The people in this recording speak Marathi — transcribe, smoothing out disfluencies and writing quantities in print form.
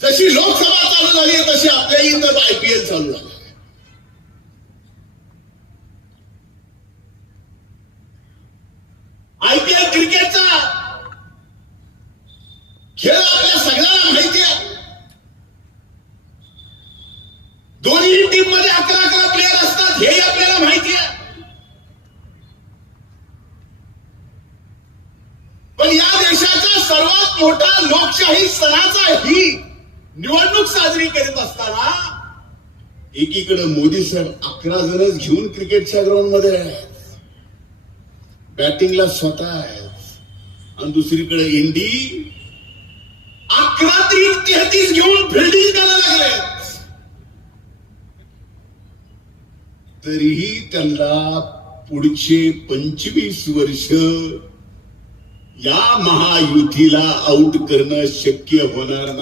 जशी लोकसभा चालू झाली तशी आपल्याही इथं IPL चालू झालं. IPL क्रिकेटचा खेळ आपल्या सगळ्यांना माहिती आहे. दोन्ही टीम मध्ये 11 प्लेयर असतात हेही आपल्याला माहिती आहे. पण या देशाचा सर्वात मोठा लोकशाही सणाचा ही निवडणूक साजरी करीत असताना एकीकडे मोदी साहेब 11 जणच घेऊन क्रिकेटच्या ग्राउंड मध्ये आहेत, बॅटिंगला स्वतः आहेत, आणि दुसरीकडे इंडी 11-33 घेऊन फिल्डिंग करायला लागले. तरीही त्यांना पुढचे 25 वर्ष या महायुतीला आउट करणं शक्य होणार नाही.